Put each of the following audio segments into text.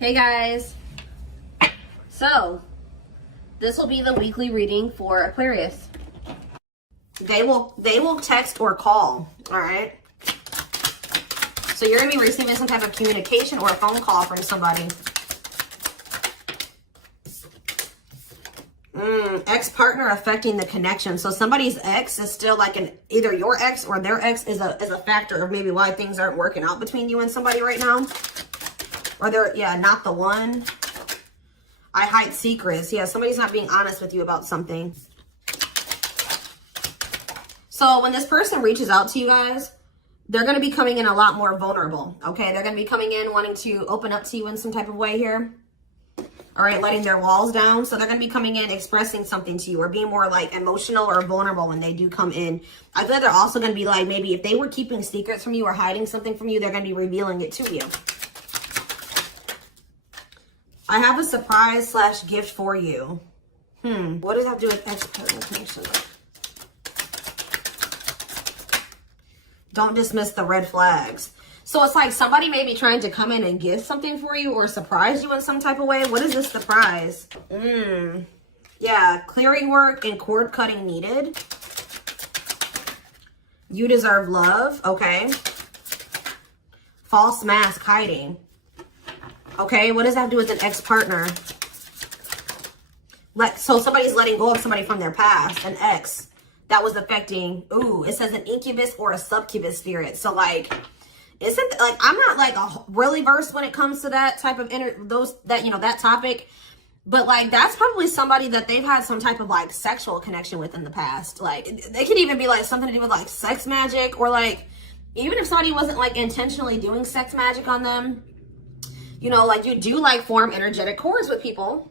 Hey guys, so this will be the weekly reading for Aquarius. They will text or call, all right? So you're gonna be receiving some type of communication or a phone call from somebody. Ex-partner affecting the connection. So somebody's ex is still like either your ex or their ex is a factor of maybe why things aren't working out between you and somebody right now. Or they're, not the one. I hide secrets. Yeah, somebody's not being honest with you about something. So when this person reaches out to you guys, they're going to be coming in a lot more vulnerable, okay? They're going to be coming in wanting to open up to you in some type of way here. All right, letting their walls down. So they're going to be coming in expressing something to you or being more like emotional or vulnerable when they do come in. I feel like they're also going to be like, maybe if they were keeping secrets from you or hiding something from you, they're going to be revealing it to you. I have a surprise / gift for you. What does that have to do with ex-partner connection? Don't dismiss the red flags. So it's like somebody may be trying to come in and give something for you or surprise you in some type of way. What is this surprise? Yeah, clearing work and cord cutting needed. You deserve love. Okay. False mask hiding. Okay, what does that have to do with an ex-partner? So somebody's letting go of somebody from their past, an ex that was affecting, it says an incubus or a succubus spirit. So like, isn't like, I'm not like really versed when it comes to that type of that topic, but like, that's probably somebody that they've had some type of like sexual connection with in the past. Like they could even be like something to do with like sex magic, or like, even if somebody wasn't like intentionally doing sex magic on them, like you do like form energetic cords with people.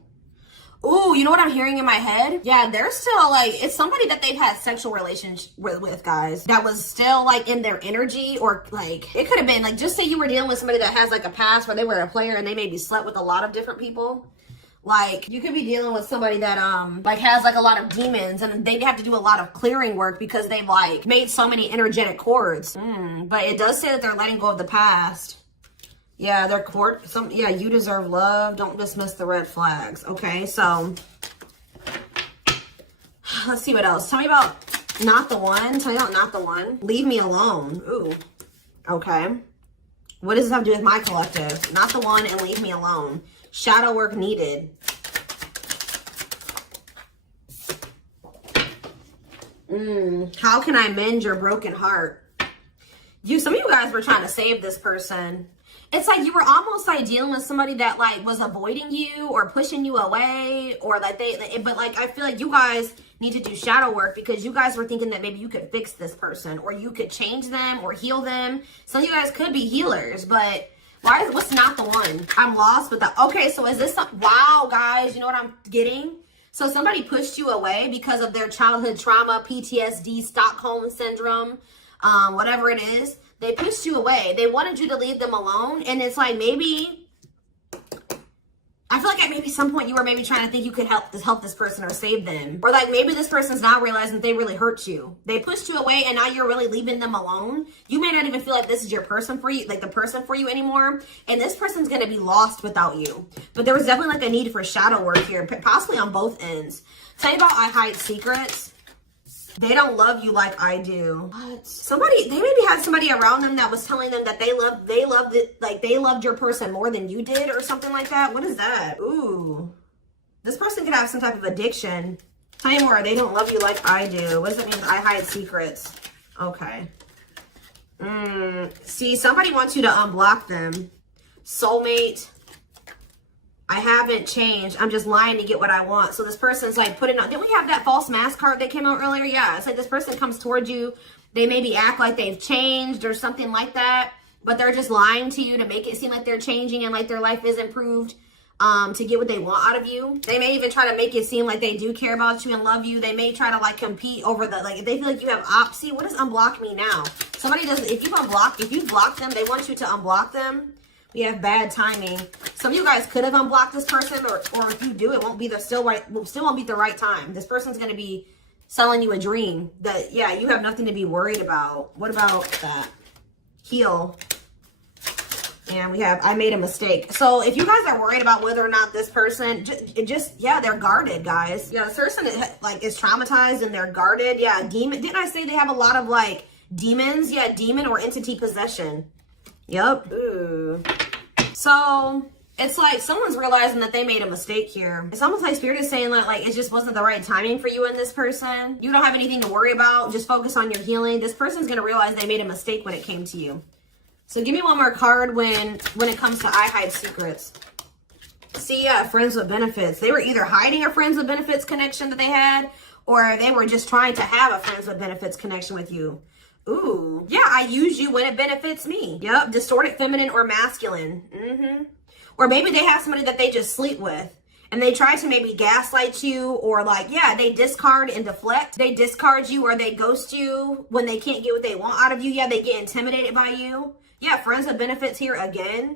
Ooh, you know what I'm hearing in my head? Yeah, they're still like, it's somebody that they've had sexual relations with, guys, that was still like in their energy, or like, it could have been like, just say you were dealing with somebody that has like a past where they were a player and they maybe slept with a lot of different people. Like you could be dealing with somebody that like has like a lot of demons, and they have to do a lot of clearing work because they've like made so many energetic cords. But it does say that they're letting go of the past. Yeah, they're you deserve love. Don't dismiss the red flags. Okay, so let's see what else. Tell me about not the one. Tell me about not the one. Leave me alone. Ooh, okay. What does this have to do with my collective? Not the one and leave me alone. Shadow work needed. How can I mend your broken heart? Some of you guys were trying to save this person. It's like you were almost like dealing with somebody that like was avoiding you or pushing you away, or like but like I feel like you guys need to do shadow work because you guys were thinking that maybe you could fix this person or you could change them or heal them. Some of you guys could be healers, but what's not the one? I'm lost with that. Okay, so is this wow, guys, you know what I'm getting? So somebody pushed you away because of their childhood trauma, PTSD, Stockholm syndrome, whatever it is. They pushed you away. They wanted you to leave them alone. And it's like, maybe, I feel like at maybe some point you were maybe trying to think you could help this person or save them. Or like maybe this person's now realizing that they really hurt you. They pushed you away and now you're really leaving them alone. You may not even feel like this is your person for you, like the person for you anymore. And this person's going to be lost without you. But there was definitely like a need for shadow work here, possibly on both ends. Tell you about I hide secrets. They don't love you like I do. What? They maybe had somebody around them that was telling them that they loved your person more than you did or something like that. What is that? Ooh. This person could have some type of addiction. Tell me more. They don't love you like I do. What does it mean? I hide secrets. Okay. See, somebody wants you to unblock them. Soulmate. I haven't changed. I'm just lying to get what I want. So this person's like putting on, didn't we have that false mask card that came out earlier? Yeah, it's like this person comes towards you. They maybe act like they've changed or something like that, but they're just lying to you to make it seem like they're changing and like their life is improved to get what they want out of you. They may even try to make it seem like they do care about you and love you. They may try to like compete over if they feel like you have see, what does unblock me now? Somebody does, if you block them, they want you to unblock them. We have bad timing. Some of you guys could have unblocked this person, or if you do, it won't be still won't be the right time. This person's going to be selling you a dream that, yeah, you have nothing to be worried about. What about that? Heal. And we have, I made a mistake. So if you guys are worried about whether or not this person, yeah, they're guarded, guys. Yeah, this person is traumatized and they're guarded. Yeah, demon. Didn't I say they have a lot of like demons? Yeah, demon or entity possession. Yep. Ooh. So it's like someone's realizing that they made a mistake here. It's almost like Spirit is saying like it just wasn't the right timing for you and this person. You don't have anything to worry about. Just focus on your healing. This person's going to realize they made a mistake when it came to you. So give me one more card when it comes to I hide secrets. See, friends with benefits. They were either hiding a friends with benefits connection that they had, or they were just trying to have a friends with benefits connection with you. Ooh, yeah, I use you when it benefits me. Yep, distorted feminine or masculine. Or maybe they have somebody that they just sleep with. And they try to maybe gaslight you, or like, yeah, they discard and deflect. They discard you or they ghost you when they can't get what they want out of you. Yeah, they get intimidated by you. Yeah, friends with benefits here again.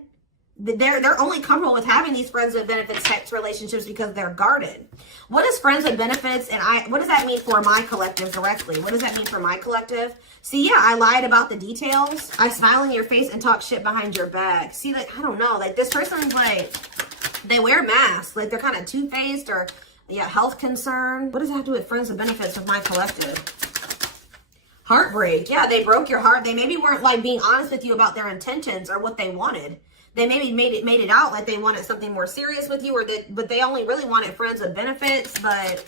They're only comfortable with having these friends with benefits sex relationships because they're guarded. What is friends with benefits? And what does that mean for my collective directly? What does that mean for my collective? See, yeah, I lied about the details. I smile in your face and talk shit behind your back. See, like, I don't know. Like, this person's like, they wear masks. Like, they're kind of two-faced or, yeah, health concern. What does that have to do with friends with benefits with my collective? Heartbreak. Yeah, they broke your heart. They maybe weren't like being honest with you about their intentions or what they wanted. They maybe made it out like they wanted something more serious with you, but they only really wanted friends with benefits. But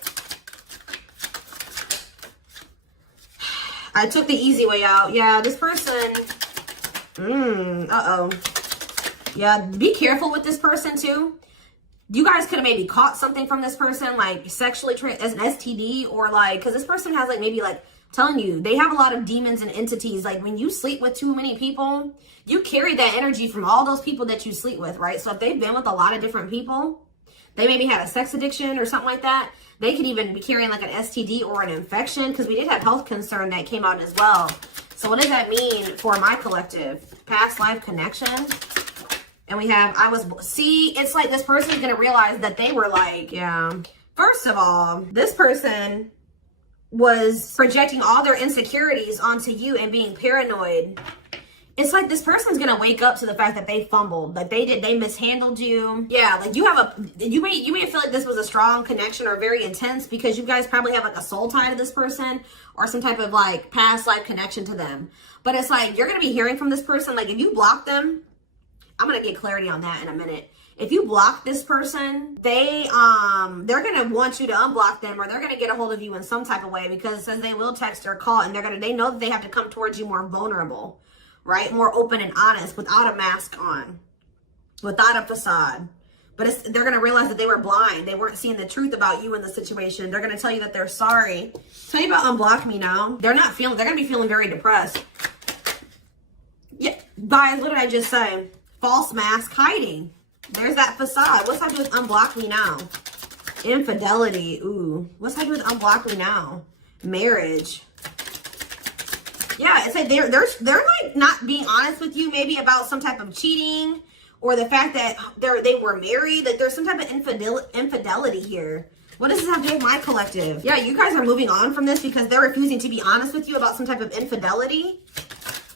I took the easy way out. Yeah, this person. Yeah, be careful with this person too. You guys could have maybe caught something from this person, like sexually as an STD, or like, because this person has like maybe like, telling you, they have a lot of demons and entities. Like when you sleep with too many people, you carry that energy from all those people that you sleep with, right? So if they've been with a lot of different people, they maybe had a sex addiction or something like that. They could even be carrying like an STD or an infection, because we did have health concern that came out as well. So what does that mean for my collective? Past life connection. And we have, see, it's like this person's going to realize that they were like, yeah. First of all, this person was projecting all their insecurities onto you and being paranoid. It's like this person's gonna wake up to the fact that they fumbled, like they mishandled you. Yeah, like you may feel like this was a strong connection or very intense because you guys probably have like a soul tie to this person or some type of like past life connection to them. But it's like you're gonna be hearing from this person. Like if you block them, I'm gonna get clarity on that in a minute. If you block this person, they're gonna want you to unblock them, or they're gonna get a hold of you in some type of way, because it says they will text or call, and they know that they have to come towards you more vulnerable, right? More open and honest, without a mask on, without a facade. But they're gonna realize that they were blind. They weren't seeing the truth about you in the situation. They're gonna tell you that they're sorry. Tell you about unblock me now. They're gonna be feeling very depressed. Yeah, guys, what did I just say? False mask hiding. There's that facade. What's that do with unblock me now? Infidelity. Ooh. What's that do with unblock me now? Marriage. Yeah, it's like they're like not being honest with you, maybe about some type of cheating, or the fact that they were married. That there's some type of infidelity here. What does this have to do with my collective? Yeah, you guys are moving on from this because they're refusing to be honest with you about some type of infidelity,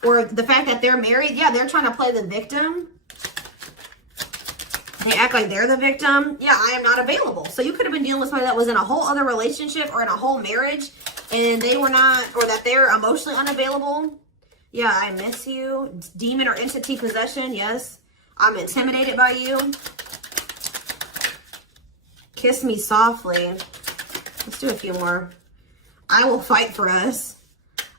or the fact that they're married. Yeah, they're trying to play the victim. They act like they're the victim. Yeah, I am not available. So you could have been dealing with somebody that was in a whole other relationship or in a whole marriage, and they were not, or that they're emotionally unavailable. Yeah, I miss you. Demon or entity possession. Yes, I'm intimidated by you. Kiss me softly. Let's do a few more. I will fight for us.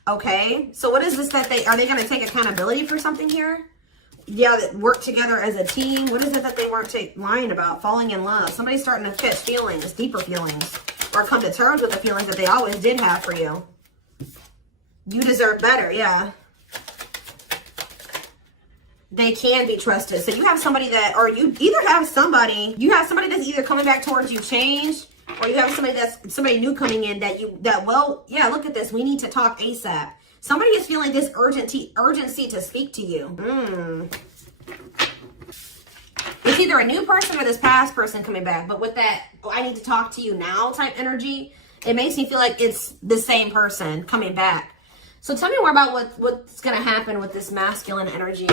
Okay, so what is this that are they going to take accountability for something here? Yeah, that work together as a team. What is it that they weren't lying about? Falling in love. Somebody's starting to catch feelings, deeper feelings, or come to terms with the feelings that they always did have for you. You deserve better, yeah. They can be trusted. So you have somebody that, or you have somebody that's either coming back towards you changed, or you have somebody new coming in well, yeah, look at this. We need to talk ASAP. Somebody is feeling this urgency to speak to you. It's either a new person or this past person coming back. But with that, I need to talk to you now type energy, it makes me feel like it's the same person coming back. So tell me more about what's going to happen with this masculine energy.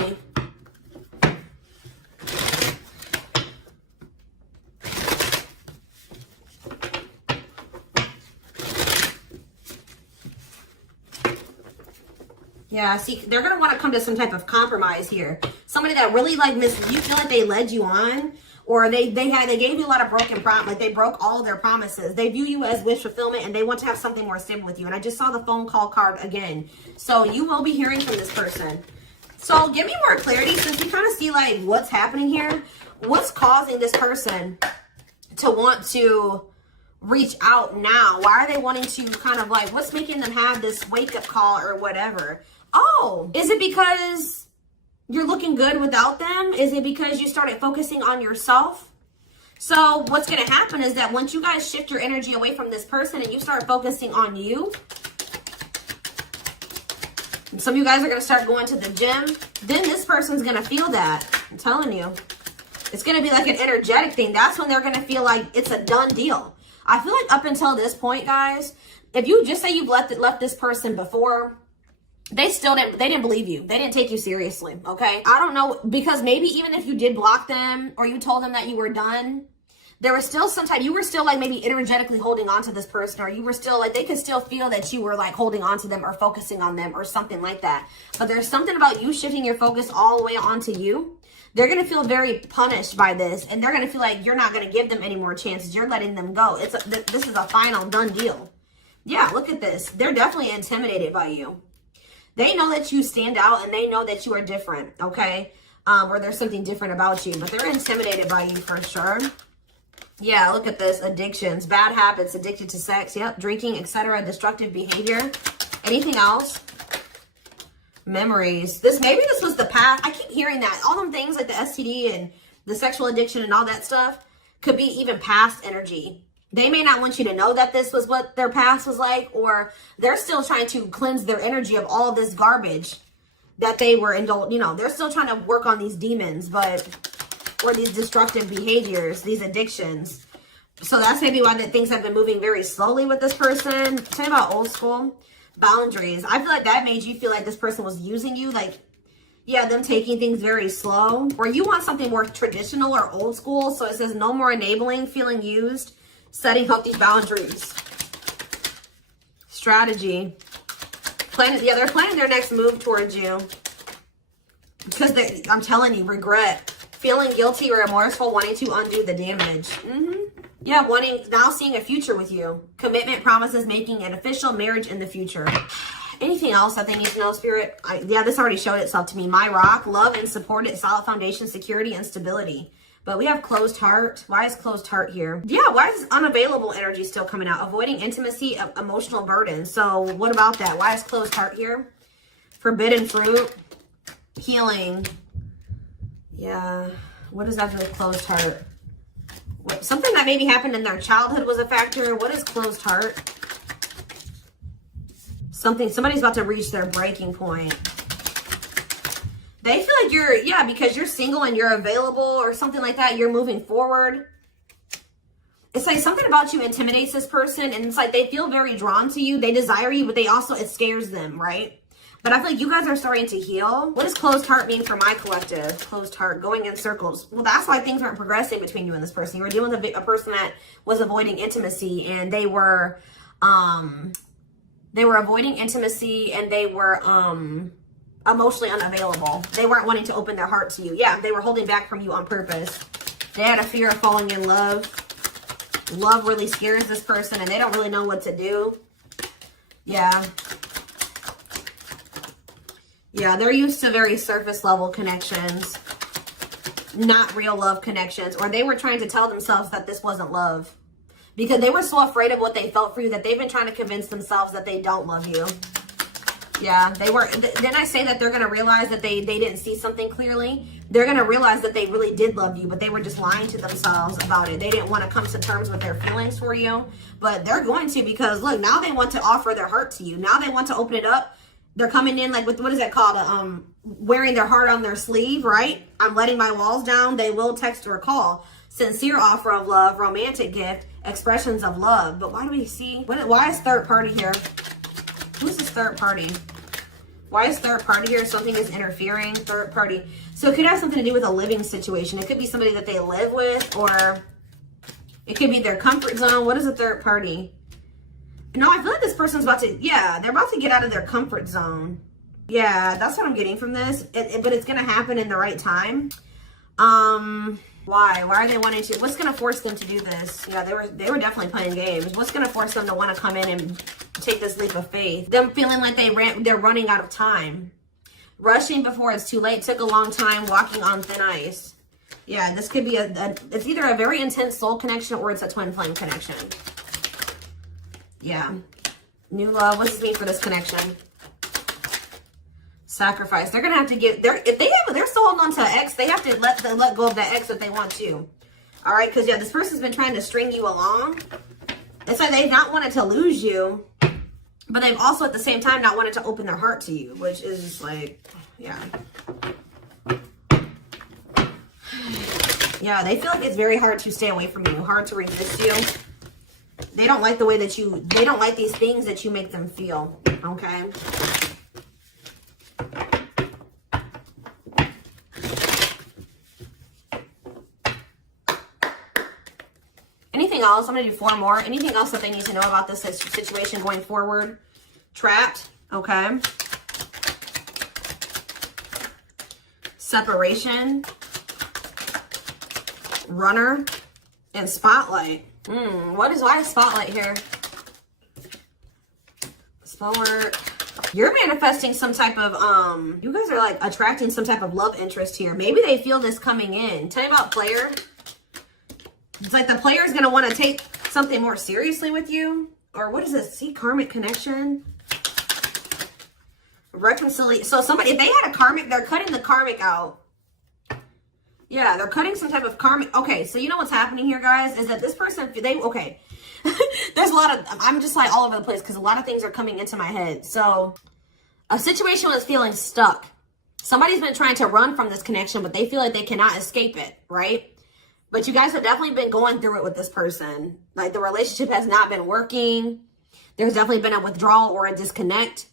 Yeah, see, they're going to want to come to some type of compromise here. Somebody that really like you feel like they led you on, or they gave you a lot of broken promise, like they broke all of their promises. They view you as wish fulfillment, and they want to have something more stable with you. And I just saw the phone call card again. So you will be hearing from this person. So give me more clarity, since you kind of see like what's happening here. What's causing this person to want to reach out now? Why are they wanting to kind of like, what's making them have this wake-up call or whatever? Oh, is it because you're looking good without them? Is it because you started focusing on yourself? So what's going to happen is that once you guys shift your energy away from this person and you start focusing on you, and some of you guys are going to start going to the gym, then this person's going to feel that. I'm telling you. It's going to be like an energetic thing. That's when they're going to feel like it's a done deal. I feel like up until this point, guys, if you just say you've left this person before, they didn't believe you. They didn't take you seriously, okay? I don't know, because maybe even if you did block them or you told them that you were done, there was still you were still like maybe energetically holding on to this person, or you were still like, they could still feel that you were like holding on to them or focusing on them or something like that. But there's something about you shifting your focus all the way onto you. They're going to feel very punished by this, and they're going to feel like you're not going to give them any more chances. You're letting them go. This is a final done deal. Yeah, look at this. They're definitely intimidated by you. They know that you stand out, and they know that you are different, okay? Or there's something different about you, but they're intimidated by you for sure. Yeah, look at this. Addictions, bad habits, addicted to sex, yep, drinking, etc., destructive behavior. Anything else? Memories. Maybe this was the past. I keep hearing that. All them things like the STD and the sexual addiction and all that stuff could be even past energy. They may not want you to know that this was what their past was like, or they're still trying to cleanse their energy of all this garbage that they were indulged. You know, they're still trying to work on these demons, or these destructive behaviors, these addictions. So that's maybe why things have been moving very slowly with this person. Tell me about old school boundaries. I feel like that made you feel like this person was using you, like, yeah, them taking things very slow. Or you want something more traditional or old school. So it says no more enabling, feeling used, setting up these boundaries. Strategy. They're planning their next move towards you. Because I'm telling you, regret. Feeling guilty or remorseful, wanting to undo the damage. Yeah, now seeing a future with you. Commitment, promises, making an official marriage in the future. Anything else that they need to know, Spirit? Yeah, this already showed itself to me. My rock, love and support, solid foundation, security, and stability. But we have closed heart. Why is closed heart here? Yeah, why is unavailable energy still coming out? Avoiding intimacy, emotional burden. So what about that? Why is closed heart here? Forbidden fruit, healing. Yeah, what does that do with closed heart? Something that maybe happened in their childhood was a factor. What is closed heart? Somebody's about to reach their breaking point. They feel like because you're single and you're available or something like that, you're moving forward. It's like something about you intimidates this person, and it's like they feel very drawn to you. They desire you, but it scares them, right? But I feel like you guys are starting to heal. What does closed heart mean for my collective? Closed heart, going in circles. Well, that's why things aren't progressing between you and this person. You were dealing with a person that was avoiding intimacy, and they were avoiding intimacy, and they were emotionally unavailable. They weren't wanting to open their heart to you. Yeah, they were holding back from you on purpose. They had a fear of falling in love. Love really scares this person, and they don't really know what to do. Yeah. Yeah, they're used to very surface level connections, not real love connections, or they were trying to tell themselves that this wasn't love because they were so afraid of what they felt for you that they've been trying to convince themselves that they don't love you. Yeah, they were. Then I say that they're going to realize that they didn't see something clearly. They're going to realize that they really did love you, but they were just lying to themselves about it. They didn't want to come to terms with their feelings for you, but they're going to, because look, now they want to offer their heart to you. Now they want to open it up. They're coming in like with, what is that called? Wearing their heart on their sleeve, right? I'm letting my walls down. They will text or call. Sincere offer of love, romantic gift, expressions of love. But why do we see, why is third party here? Who's this third party? Why is third party here? Something is interfering, third party. So it could have something to do with a living situation. It could be somebody that they live with, or it could be their comfort zone. What is a third party? No, I feel like this person's about to, they're about to get out of their comfort zone. Yeah, that's what I'm getting from this. But it's going to happen in the right time. Why? Why are they wanting to? What's going to force them to do this? Yeah, they were definitely playing games. What's going to force them to want to come in and take this leap of faith? Them feeling like they're running out of time. Rushing before it's too late. Took a long time. Walking on thin ice. Yeah, this could be it's either a very intense soul connection or it's a twin flame connection. Yeah. New love. What does this mean for this connection? Sacrifice. They're gonna have to get if they're still holding on to an ex, they have to let go of that ex if they want to. All right, because yeah, this person's been trying to string you along. It's like they've not wanted to lose you, but they've also at the same time not wanted to open their heart to you, which is just like, yeah. Yeah, they feel like it's very hard to stay away from you, hard to resist you. They don't like the way that they don't like these things that you make them feel, okay? Anything else? I'm going to do 4 more. Anything else that they need to know about this situation going forward? Trapped. Okay. Separation. Runner. And spotlight. Why is spotlight here? Sport. You're manifesting some type of, you guys are like attracting some type of love interest here. Maybe they feel this coming in. Tell me about player. It's like the player is going to want to take something more seriously with you. Or what is this? See, karmic connection. Reconciliation. So somebody, if they had a karmic, they're cutting the karmic out. Yeah, they're cutting some type of karmic. Okay, so you know what's happening here, guys? Is that this person, okay. There's a lot of, I'm just like all over the place because a lot of things are coming into my head. So a situation was feeling stuck. Somebody's been trying to run from this connection, but they feel like they cannot escape it, right? But you guys have definitely been going through it with this person. Like the relationship has not been working. There's definitely been a withdrawal or a disconnect.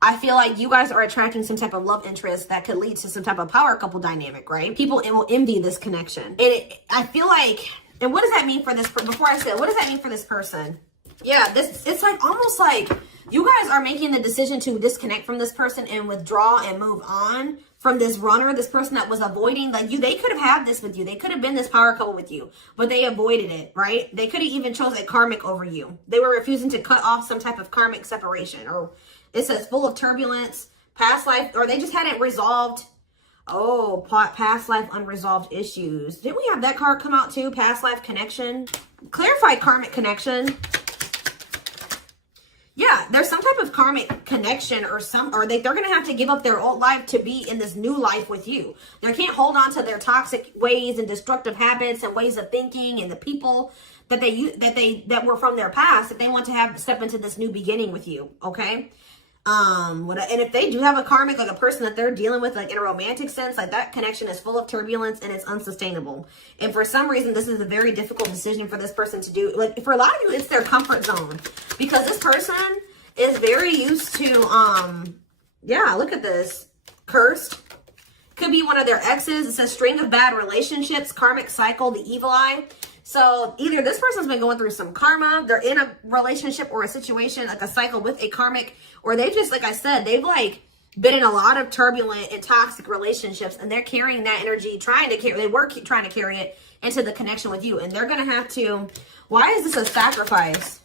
I feel like you guys are attracting some type of love interest that could lead to some type of power couple dynamic, right? People will envy this connection. And I feel like, and what does that mean for this, before I say it, what does that mean for this person? Yeah, it's like almost like you guys are making the decision to disconnect from this person and withdraw and move on from this runner, this person that was avoiding, like they could have had this with you. They could have been this power couple with you, but they avoided it, right? They could have even chose a karmic over you. They were refusing to cut off some type of karmic separation, or it says full of turbulence, past life, or they just hadn't resolved. Oh, past life unresolved issues. Didn't we have that card come out too? Past life connection. Clarify karmic connection. Yeah, there's some type of karmic connection or they're going to have to give up their old life to be in this new life with you. They can't hold on to their toxic ways and destructive habits and ways of thinking and the people that were from their past that they want to step into this new beginning with you, okay? And if they do have a karmic, like a person that they're dealing with, like in a romantic sense, like that connection is full of turbulence and it's unsustainable. And for some reason, this is a very difficult decision for this person to do. Like for a lot of you, it's their comfort zone because this person is very used to, yeah, look at this. Cursed. Could be one of their exes. It says string of bad relationships, karmic cycle, the evil eye. So either this person's been going through some karma, they're in a relationship or a situation, like a cycle with a karmic, or they just, like I said, they've like been in a lot of turbulent and toxic relationships and they're carrying that energy, trying to carry it into the connection with you. And they're going to have to, why is this a sacrifice?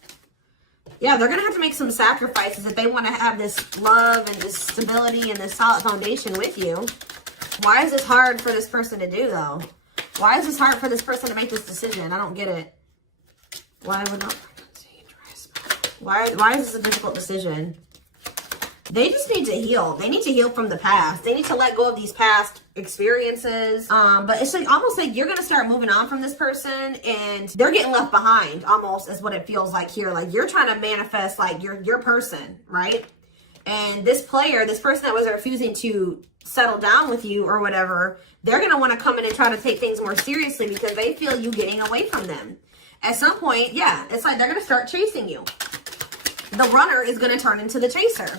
Yeah, they're going to have to make some sacrifices if they want to have this love and this stability and this solid foundation with you. Why is this hard for this person to do though? Why is this hard for this person to make this decision? I don't get it. Why is this a difficult decision? They just need to heal. They need to heal from the past. They need to let go of these past experiences. But it's like almost like you're going to start moving on from this person and they're getting left behind almost is what it feels like here. Like you're trying to manifest like your person, right? And this person that was refusing to settle down with you or whatever, they're going to want to come in and try to take things more seriously because they feel you getting away from them. At some point, yeah, it's like they're going to start chasing you. The runner is going to turn into the chaser.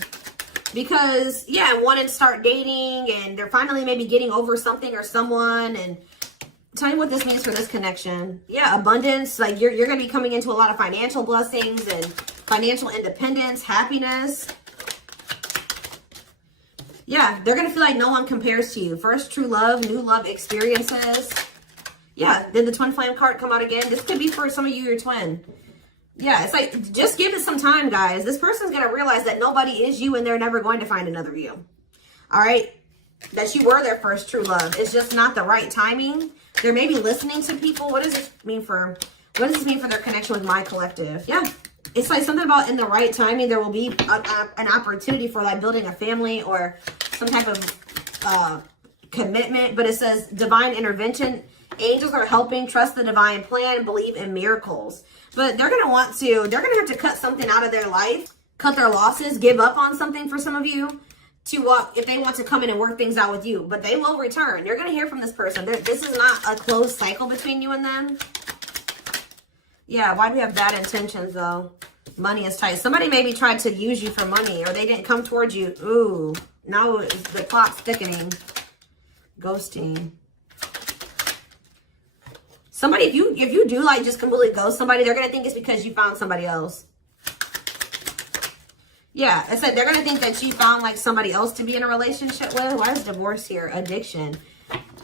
Because, yeah, wanting to start dating and they're finally maybe getting over something or someone. And tell me what this means for this connection. Yeah, abundance. Like you're going to be coming into a lot of financial blessings and financial independence, happiness. Yeah, they're going to feel like no one compares to you. First true love, new love experiences. Yeah, did the twin flame card come out again? This could be for some of you, your twin. Yeah, it's like, just give it some time, guys. This person's going to realize that nobody is you and they're never going to find another you. All right? That you were their first true love. It's just not the right timing. They're maybe listening to people. What does this mean for their connection with my collective? Yeah. It's like something about in the right timing, there will be an opportunity for like building a family or some type of commitment. But it says divine intervention. Angels are helping, trust the divine plan, believe in miracles. But they're going to have to cut something out of their life, cut their losses, give up on something for some of you if they want to come in and work things out with you. But they will return. You're going to hear from this person. This is not a closed cycle between you and them. Yeah, why do we have bad intentions, though? Money is tight. Somebody maybe tried to use you for money, or they didn't come towards you. Ooh, now the clock's thickening. Ghosting. Somebody, if you do like just completely ghost somebody, they're going to think it's because you found somebody else. Yeah, I said they're going to think that you found like somebody else to be in a relationship with. Why is divorce here? Addiction.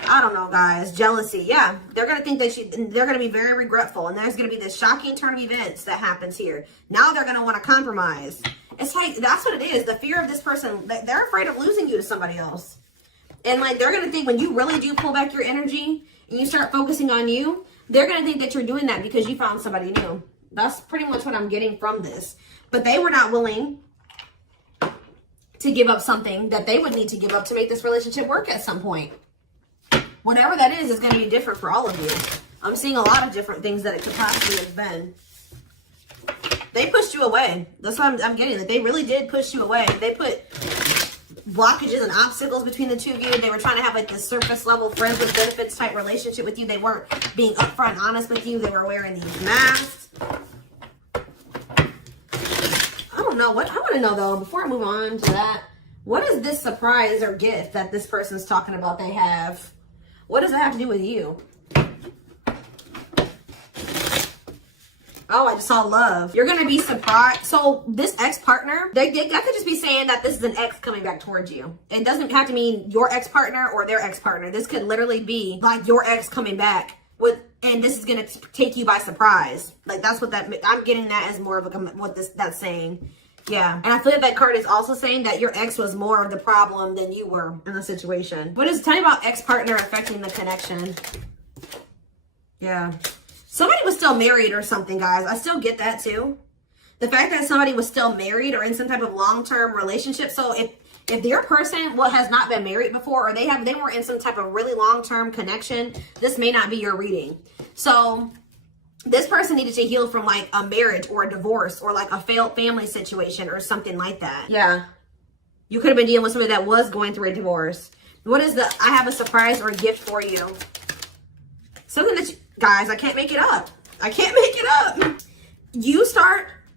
I don't know, guys. Jealousy. Yeah, they're going to think that they're going to be very regretful. And there's going to be this shocking turn of events that happens here. Now they're going to want to compromise. It's like, that's what it is. The fear of this person, they're afraid of losing you to somebody else. And like, they're going to think when you really do pull back your energy and you start focusing on you, they're going to think that you're doing that because you found somebody new. That's pretty much what I'm getting from this. But they were not willing to give up something that they would need to give up to make this relationship work at some point. Whatever that is going to be different for all of you. I'm seeing a lot of different things that it could possibly have been. They pushed you away. That's what I'm getting. That they really did push you away. They put blockages and obstacles between the two of you. They were trying to have like this surface level friends with benefits type relationship with you. They weren't being upfront honest with you. They were wearing these masks. I don't know. I want to know though, before I move on to that, what is this surprise or gift that this person's talking about they have? What does it have to do with you? Oh, I just saw love. You're going to be surprised. So this ex-partner, they could just be saying that this is an ex coming back towards you. It doesn't have to mean your ex-partner or their ex-partner. This could literally be like your ex coming back and this is going to take you by surprise. Like that's what I'm getting that as more of that's saying. Yeah. And I feel like that card is also saying that your ex was more of the problem than you were in the situation. Tell me about ex-partner affecting the connection. Yeah. Somebody was still married or something, guys. I still get that too. The fact that somebody was still married or in some type of long-term relationship. So if their person has not been married before, or they were in some type of really long-term connection, this may not be your reading. So this person needed to heal from like a marriage or a divorce or like a failed family situation or something like that. Yeah. You could have been dealing with somebody that was going through a divorce. What is I have a surprise or a gift for you. Something that guys, I can't make it up. I can't make it up.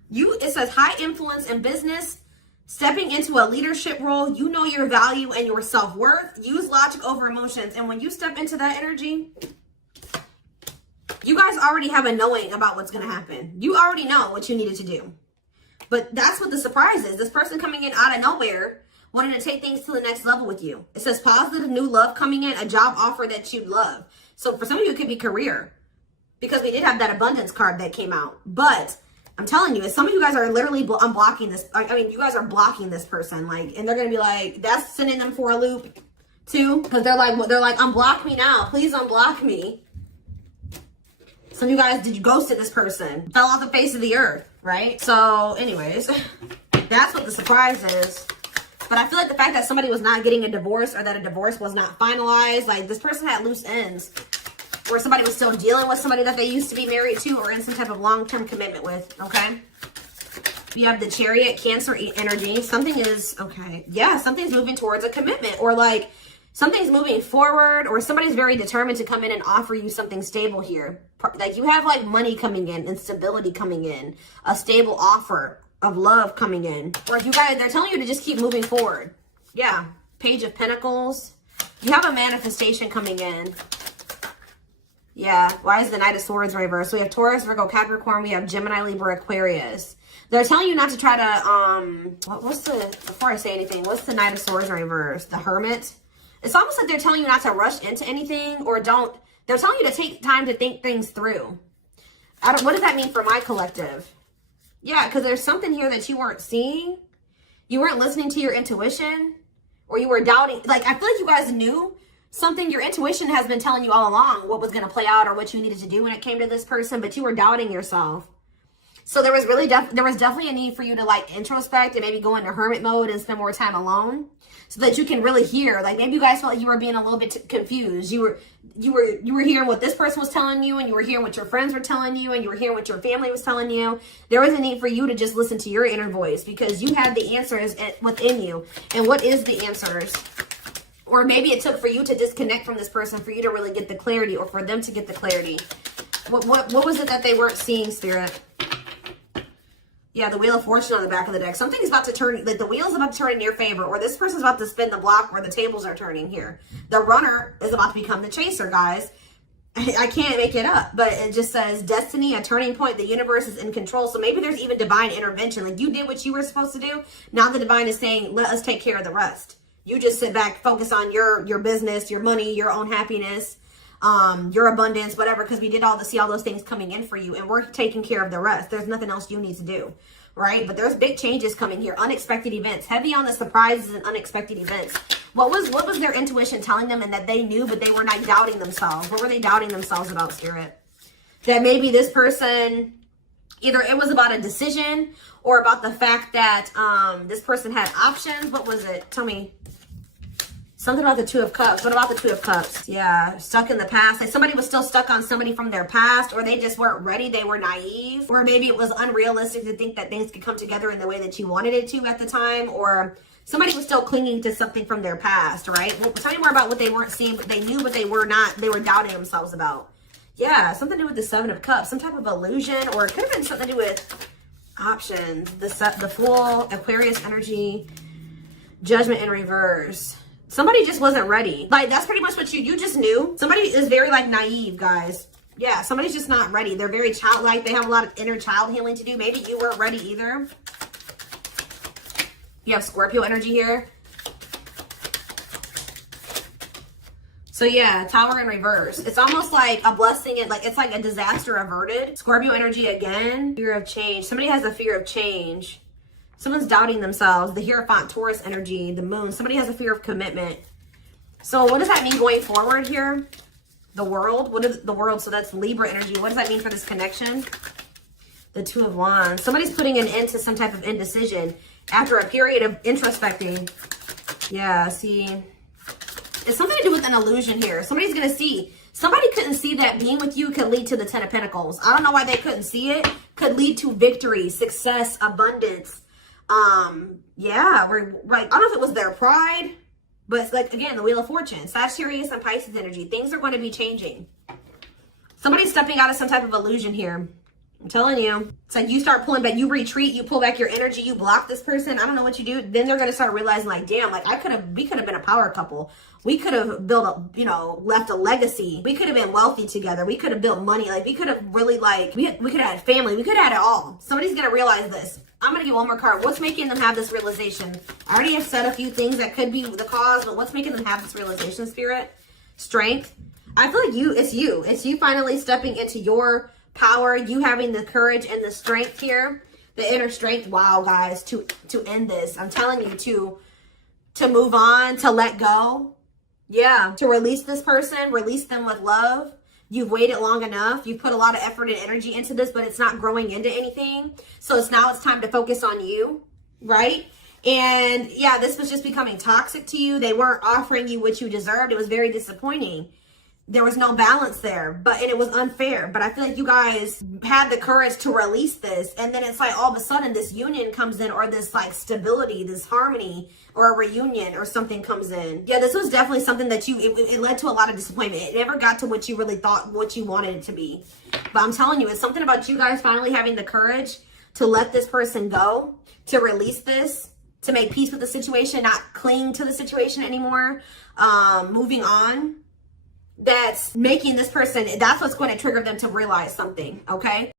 It says high influence in business, stepping into a leadership role. You know your value and your self-worth. Use logic over emotions. And when you step into that energy, you guys already have a knowing about what's going to happen. You already know what you needed to do. But that's what the surprise is. This person coming in out of nowhere, wanting to take things to the next level with you. It says positive new love coming in, a job offer that you love. So for some of you, it could be career, because we did have that abundance card that came out. But I'm telling you, some of you guys are literally unblocking this. I mean, you guys are blocking this person, like, and they're going to be like, that's sending them for a loop too. Because they're like, unblock me now. Please unblock me. Some of you guys, did you ghosted this person? Fell off the face of the earth, right? So anyways, that's what the surprise is. But I feel like the fact that somebody was not getting a divorce, or that a divorce was not finalized, like this person had loose ends, or somebody was still dealing with somebody that they used to be married to or in some type of long-term commitment with, okay? You have the Chariot, Cancer energy. Something is, okay, yeah, something's moving towards a commitment, or like something's moving forward, or somebody's very determined to come in and offer you something stable here. Like you have like money coming in and stability coming in, a stable offer of love coming in. Or if you guys, they're telling you to just keep moving forward. Yeah. Page of Pentacles. You have a manifestation coming in. Yeah, why is the Knight of Swords reversed? So we have Taurus, Virgo, Capricorn. We have Gemini, Libra, Aquarius. They're telling you not to try to, before I say anything, what's the Knight of Swords reversed? The Hermit? It's almost like they're telling you not to rush into anything, or they're telling you to take time to think things through. What does that mean for my collective? Yeah, because there's something here that you weren't seeing. You weren't listening to your intuition, or you were doubting. Like, I feel like you guys knew something. Your intuition has been telling you all along what was going to play out or what you needed to do when it came to this person, but you were doubting yourself. So there was definitely a need for you to like introspect and maybe go into hermit mode and spend more time alone so that you can really hear. Like, maybe you guys felt like you were being a little bit confused. You were hearing what this person was telling you, and you were hearing what your friends were telling you, and you were hearing what your family was telling you. There was a need for you to just listen to your inner voice, because you had the answers within you. And what is the answers? Or maybe it took for you to disconnect from this person for you to really get the clarity, or for them to get the clarity. What was it that they weren't seeing, Spirit? Yeah, the Wheel of Fortune on the back of the deck. Something's about to turn, like the wheel's about to turn in your favor, or this person's about to spin the block where the tables are turning here. The runner is about to become the chaser, guys. I can't make it up, but it just says destiny, a turning point. The universe is in control. So maybe there's even divine intervention. Like, you did what you were supposed to do. Now the divine is saying, let us take care of the rest. You just sit back, focus on your business, your money, your own happiness, your abundance, whatever, because we did see all those things coming in for you, and we're taking care of the rest. There's nothing else you need to do, right? But there's big changes coming here, unexpected events, heavy on the surprises and unexpected events. What was their intuition telling them, and that they knew, but they were not doubting themselves? What were they doubting themselves about, Spirit? That maybe this person, either it was about a decision or about the fact that this person had options. What was it? Tell me. Something about the Two of Cups. What about the Two of Cups? Yeah, stuck in the past. Like, somebody was still stuck on somebody from their past, or they just weren't ready. They were naive, or maybe it was unrealistic to think that things could come together in the way that you wanted it to at the time, or somebody was still clinging to something from their past, right? Well, tell me more about what they weren't seeing, but they knew, but they were not. They were doubting themselves about. Yeah, something to do with the Seven of Cups, some type of illusion, or it could have been something to do with options. The Fool, Aquarius energy, Judgment in reverse. Somebody just wasn't ready. Like, that's pretty much what you just knew. Somebody is very, like, naive, guys. Yeah, somebody's just not ready. They're very childlike. They have a lot of inner child healing to do. Maybe you weren't ready either. You have Scorpio energy here. So, yeah, Tower in reverse. It's almost like a blessing. It's like a disaster averted. Scorpio energy again. Fear of change. Somebody has a fear of change. Someone's doubting themselves. The Hierophant, Taurus energy, the Moon. Somebody has a fear of commitment. So what does that mean going forward here? The World. What is the World? So that's Libra energy. What does that mean for this connection? The Two of Wands. Somebody's putting an end to some type of indecision after a period of introspecting. Yeah, see. It's something to do with an illusion here. Somebody's going to see. Somebody couldn't see that being with you could lead to the Ten of Pentacles. I don't know why they couldn't see it. Could lead to victory, success, abundance. Yeah, we're like, I don't know if it was their pride, but it's like, again, the Wheel of Fortune, Sagittarius and Pisces energy. Things are going to be changing. Somebody's stepping out of some type of illusion here. I'm telling you. It's like you start pulling back, you retreat, you pull back your energy, you block this person. I don't know what you do. Then they're going to start realizing, like, damn, like, we could have been a power couple. We could have built left a legacy. We could have been wealthy together. We could have built money. Like, we could have really, like, we could have had family. We could have had it all. Somebody's going to realize this. I'm going to get one more card. What's making them have this realization? I already have said a few things that could be the cause, but what's making them have this realization, Spirit? Strength. I feel like it's you. It's you finally stepping into your power. You having the courage and the strength here. The inner strength. Wow, guys, to end this. I'm telling you, to move on, to let go. Yeah, to release this person, release them with love. You've waited long enough. You've put a lot of effort and energy into this, but it's not growing into anything. So it's time to focus on you, right? And yeah, this was just becoming toxic to you. They weren't offering you what you deserved. It was very disappointing. There was no balance there, and it was unfair. But I feel like you guys had the courage to release this. And then it's like all of a sudden this union comes in, or this like stability, this harmony, or a reunion or something comes in. Yeah, this was definitely something that it led to a lot of disappointment. It never got to what you really thought, what you wanted it to be. But I'm telling you, it's something about you guys finally having the courage to let this person go, to release this, to make peace with the situation, not cling to the situation anymore, moving on. that's making this person, that's what's going to trigger them to realize something, okay?